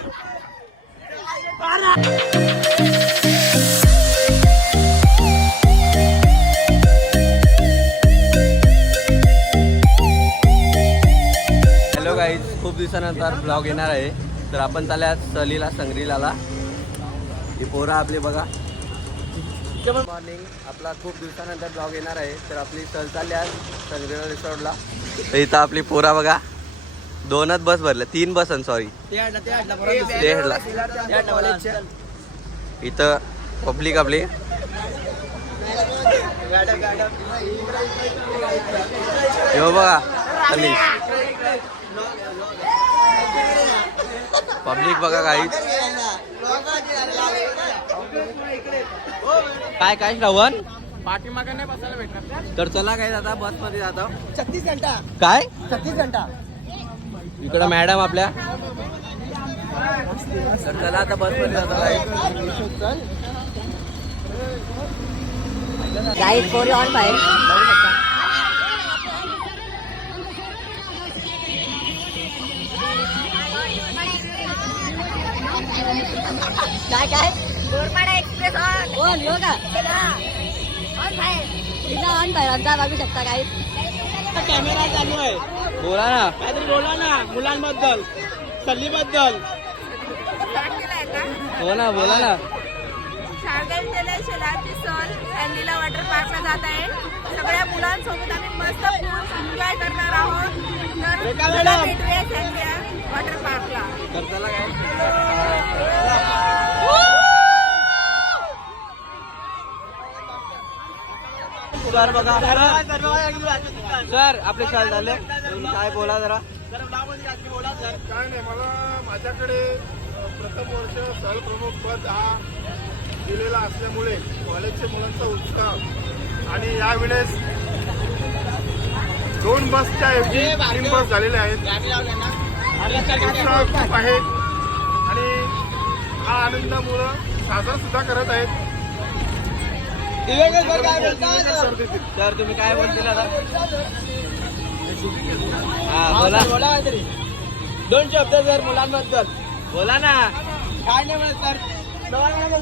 Hello guys, खूप दिवसानंतर blog येणार आहे. तर आपण चालल्या सहलीला, संग्रीलाला. ही पोरं आपली बघा. Good morning. आपला खूप दिवसानंतर ब्लॉग येणार आहे. तर आपली सहल चालली आज संग्रीला रिसॉर्टला. तर इथं आपली पोरा बघा, 2च बस भरल्या, 3 बस सॉरी इथं पब्लिक आपली. हो बघा पब्लिक बघा काहीच. काय श्रवण पाठीमागे नाही बसायला भेटणार. तर चला काय आता बस मध्ये जातो. 36 घंटा काय 36 घंटा. इकडं मॅडम आपल्या. तर चला आता बस मध्ये जातो. गाईड पोरी ऑन बाहेर. काय गोरपाडा एक्सप्रेस ऑन हो का ऑन बाहेर. तिला ऑन बाहेर आमचा बघू शकता काही. कॅमेरा चालू आहे. बोला ना, काहीतरी बोला ना मुलांबद्दल, सल्लीबद्दल. हो ना, बोला ना. शाळकरी शेलारची सहल सँडीला वॉटर पार्कला जात आहे. सगळ्या मुलांसोबत आम्ही मस्त एन्जॉय करणार आहोत. तर चला भेटूया सँडीला वॉटर पार्कला. तर चला काय सर बघा. सर आपले शाल झाले, काय बोला जरा. काय नाही, मला माझ्याकडे प्रथम वर्ष सहल प्रमुख पद हा दिलेला असल्यामुळे कॉलेजच्या मुलांचा उत्साह आणि यावेळेस 2 बसच्या ऐवजी 3 बस झालेल्या आहेत. उत्साह खूप आहे आणि हा आनंद मुलं साजरा सुद्धा करत आहेत. सर तुम्ही काय बोलतील आता. हा बोला. 2 शब्द सर मुलांबद्दल बोला ना. काय नाही म्हणत सर. मॅडम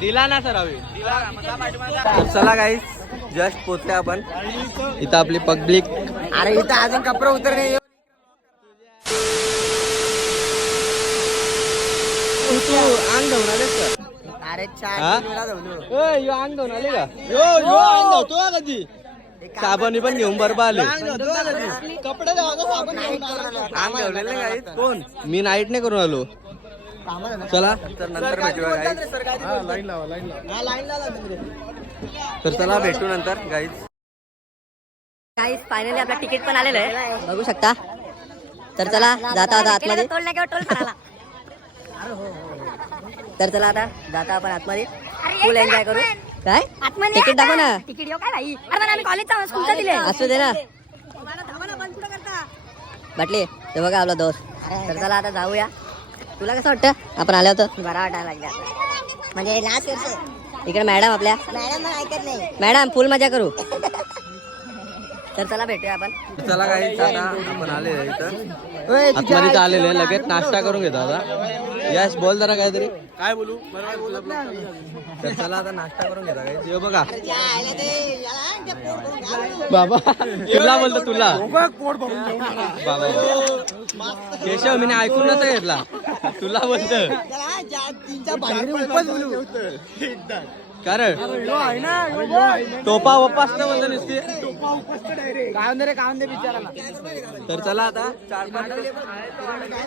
दिला ना सर हवी. चला गाईस, जस्ट पोचले आपण. इथं आपली पब्लिक. अरे इथं अजून कपडे उतरणे. अंग धुवून आले सर. अरे यो अंग धुवून आले का. यो कधी साबण पण घेऊन बरोबर आले. कपडे अंग धुवलेले गाईस. कोण मी नाईट नाही करून आलो. चला तर नंतर भेटूया गाईस. तर चला भेटू नंतर गाईस. गाईस फायनली आपला तिकीट पण आलेलं आहे, बघू शकता. तर चला जाता आता आतमध्ये. तर चला आता जाता आपण आतमध्ये, फुल एन्जॉय करू. काय तिकीट दाखव ना. तिकीट येऊ काय भाई. अरे आम्ही कॉलेजचा स्कूलचा दिले. असू दे ना बाटली. ते बघा आपला दोस्त. तर चला आता जाऊया. तुला कसं वाटतं आपण आलो होतो. बरा वाटायला लागला म्हणजे लास्ट वर्ष. इकडे मॅडम आपल्या. मॅडम ऐकत नाही. मॅडम फुल मजा करू. तर चला भेटूया आपण. चला गाईस, आता आपण आले इथं आतमध्ये आलेले. लगेच नाश्ता करून घेतो आता. यश बोल जरा काहीतरी. काय बोलू. तर चला आता नाश्ता करून घेता गाईस. हे बघा बाबा तुला बोलतो तुला बाबा. केशव मी ऐकून नसं घेतला. तुला बोलतो कारण टोपा वपास ना म्हणतो नुसती. काय बिचाराला. तर चला आता 4-5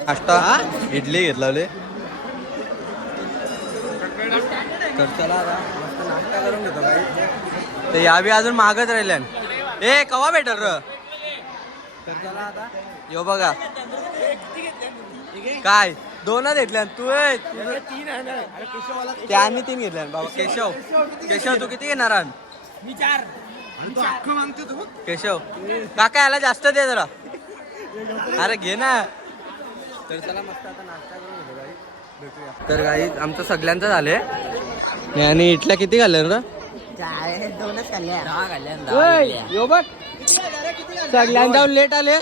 नाश्ता इडली घेतलावले. तर चला आता मस्त नाश्ता करून घेतो काही. ते यावी अजून मागच राहिल्या. ए कवा भेटल र. तर चला आता यो बघा काय 2च घेतल्या तू. त्यांनी 3 घेतल्या बाबा. केशव तू किती घेणार. मी 4. केशव काका याला जास्त दे जरा. अरे घे ना. तर चला मस्त आता नाश्ता करून घेतो गाई. भेटूया. तर गाई आमचं सगळ्यांचं झालंय. आणि इटल्या किती घालल्या ना. दोनच खाल्ल्या. यो बघ सगळ्यांना लेट आले.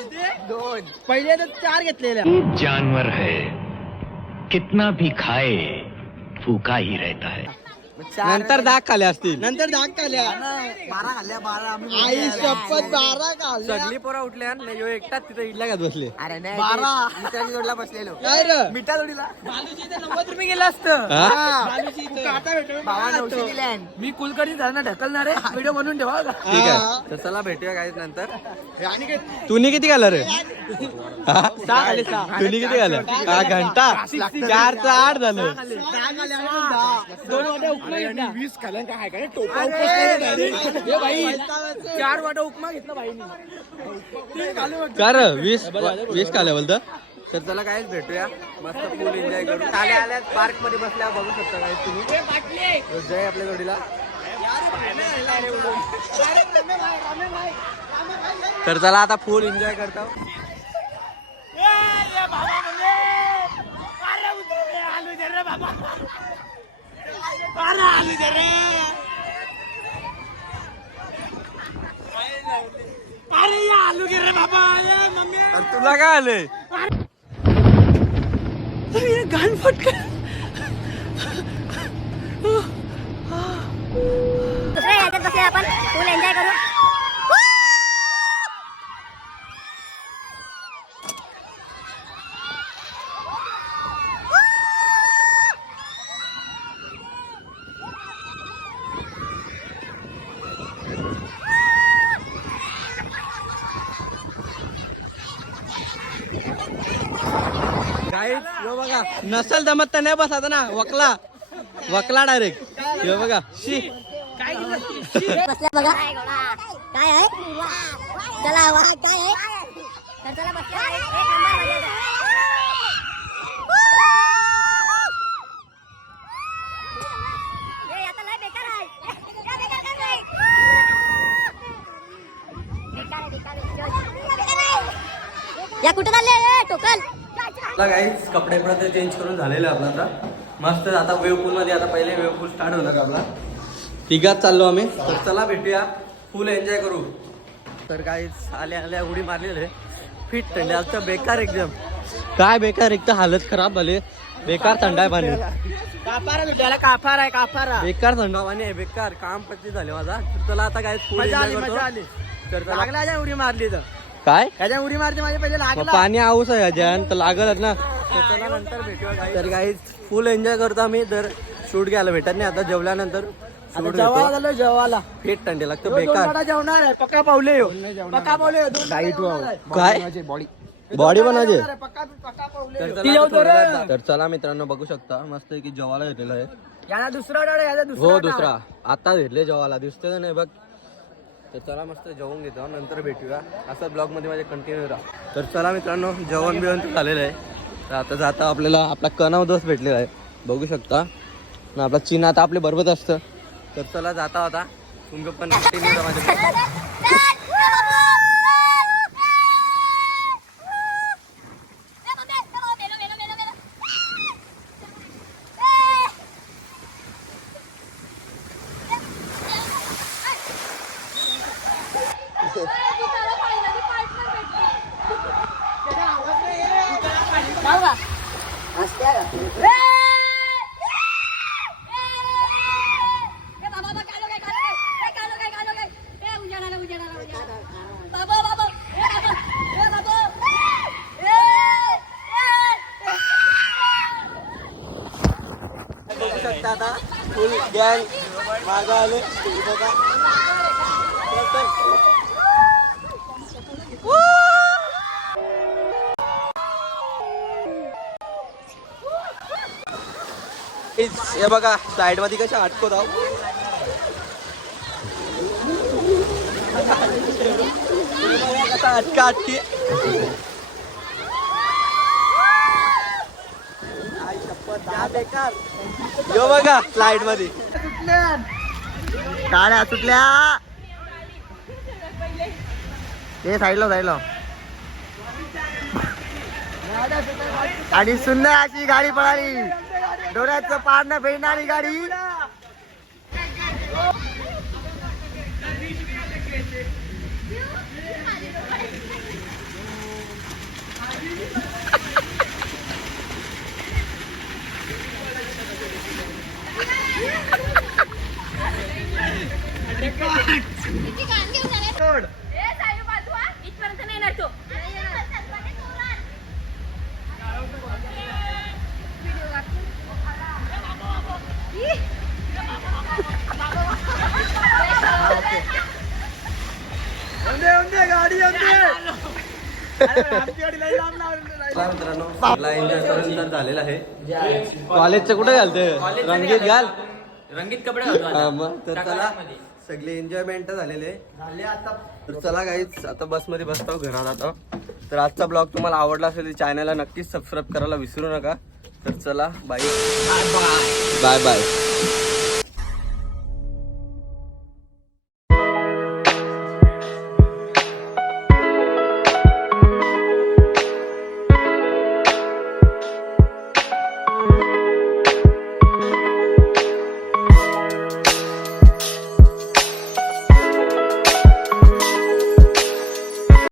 पहिले तर 4 घेतलेल्या. जानवर है कितना भी खाए भूखा ही रहता है. नंतर दाग खाले असतील. नंतर डाग खाल्ल्या. 12 खाल्ल्या. 12 आई शपथ 12 खाल्ल्या. सगळी पोरा उठल्या आणि यो एकटाच तिथे इडल्या घात बसले. अरे नाही 12 मिठाची जोडला बसलेलो. काय रे मिठा जोडीला 90 गेलं असतं. बाबा 900 दिले. मी कुलकर्णी झालं ढकलणार आहे. व्हिडिओ बनवून ठेवा. ठीक आहे तर चला भेटूया काय नंतर. तुम्ही किती घाला रे? तुम्ही किती घाला? हा घंटा 4चं 8 झालं. 20 खाल्ल्या काय काय टोपा उपसला भाई 4 वाटा उपमा घेतला भाईनी. कर 20 खाल्या बोलतं. तर चला काहीच भेटूया मस्त फुल एन्जॉय करू. आल्या पार्क मध्ये बसल्या बघू शकता काय तुम्ही. जय आपल्या जोडीला. तर चला आता फुल एन्जॉय करतो. अरे तुला काय आलंय? गाण फटका. दुसऱ्या याच्यात बसले आपण फुल एन्जॉय करू. गाईज यो बघा नसल जमत तर नाही बसायचं ना. वकला डायरेक्ट. यो बघा शी बसल्या बघा काय आहे. चला वा काय आहे. तर चला बसल्या एक नंबर मजा येते. हे आता लय बेकार आहे. बेकार आहे. या कुठे चालले टोकल. गाईज कपडे परत चेंज करून झालेलं आपलं आता. मस्त आता वेव्ह पूल मध्ये आता पहिले वेव्ह पूल स्टार्ट होणार आपला. तिघात चाललो आम्ही. तर चला भेटूया फुल एन्जॉय करू. तर गाईज आल्या उडी मारलेले फिट थंडी असतं बेकार एकदम. काय बेकार एक तर हालत खराब झाली. बेकार थंड आहे पाणी. कापारा तुझ्याला कापारा आहे कापारा. बेकार थंड पाणी आहे. बेकार काम पच्ची झाले माझा. तर चला आता काय फुल मजा एन्जॉय आली करतो. मजा आली. तर चला. लागला ज्या उडी मारली तर काय त्याच्या उडी मारते माझ्या पहिले मग लागला. पाणी आऊस आहे अजयन तर लागलच ना. तर चला नंतर भेटूया गाईज. तर गाईज फुल एन्जॉय करतो आम्ही. तर शूट घ्यायला भेटत नाही आता. जेवल्यानंतर शूट जेवायला घेतो. झालं जेवायला. फिट थंडी लागतं 2 बेकार. वाटा जेवणार आहे. पक्का पावले हो. पक्का पावले 2 काय बॉडी बनवायची. पक्का पक्का पावले. तर ती चला जेवतो आता थोड्या रे. वेळात तर चला मित्रांनो बघू शकता मस्त की जेवायला घेतलेलं आहे. याला दुसरा वाटा याला दुसरा हो वाटा. दुसरा आता घेतले जेवायला दिसतंय नाही बघ. तर चला मस्त जेवून घेतो नंतर भेटूया. असं ब्लॉग मध्ये माझे कंटिन्यू राहा. तर चला मित्रांनो जेवण बिवण तर झालेलं आहे. तर आता जाता आपल्याला आपला कनाव दोस्त भेटलेला आहे बघू शकता. आणि आपला चीन आता आपल्या बरोबर असतं. तर चला जाता होता तुम्ही पण कंटिन्यू राहा माझ्या. बघू शकता आता फुल गँग मागं आले. बघा हे बघा साईड मध्ये कशा अटकत आहो. अटका अटकी बेकार. यो बघा स्लाइड मध्ये काळ्या सुटल्या. हे साईडला आणि सुंदर अशी गाडी पळाली. डोळ्याचं पारणं फेडणारी गाडी. इथपर्यंत नाही येणार तो. मित्रांनो सगळा एन्जॉय करून तर झालेला आहे. कॉलेजचे कुठे घालते रंगीत घाल रंगीत कपडे घालतो आता. हा, मग तर चला सगळे एन्जॉयमेंट झालेले आता. तर चला गाईच आता बसमध्ये बसतो घरात आता. तर आजचा ब्लॉग तुम्हाला आवडला असेल तर चॅनलला नक्कीच सबस्क्राईब करायला विसरू नका. तर चला बाय बाय बाय.